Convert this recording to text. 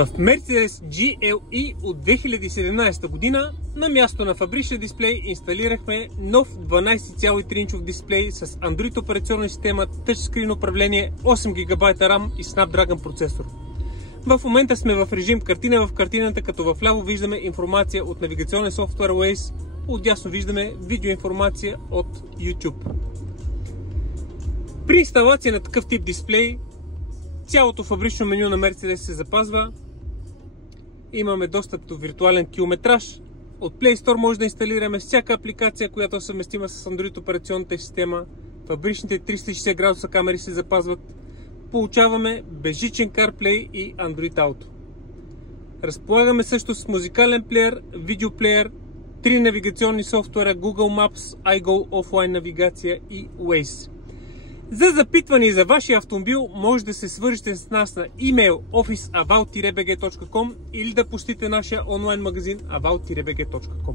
В Mercedes GLE от 2017 година на място на фабричен дисплей инсталирахме нов 12,3 инчов дисплей с Android операционна система, тъчскрин управление, 8 ГБ RAM и Snapdragon процесор. В момента сме в режим картина в картината, като вляво виждаме информация от навигационен софтуер Waze, отдясно виждаме видеоинформация от YouTube. При инсталация на такъв тип дисплей цялото фабрично меню на Mercedes се запазва. Имаме достъп до виртуален километраж. От Play Store може да инсталираме всяка апликация, която е съвместима с Android операционната система. Фабричните 360 градуса камери се запазват. Получаваме безжичен CarPlay и Android Auto. Разполагаме също с музикален плеер, видеоплеер, 3 навигационни софтуера Google Maps, iGo Offline навигация и Waze. За запитване за вашия автомобил може да се свържете с нас на имейл office@aval-bg.com или да посетите нашия онлайн магазин aval-bg.com.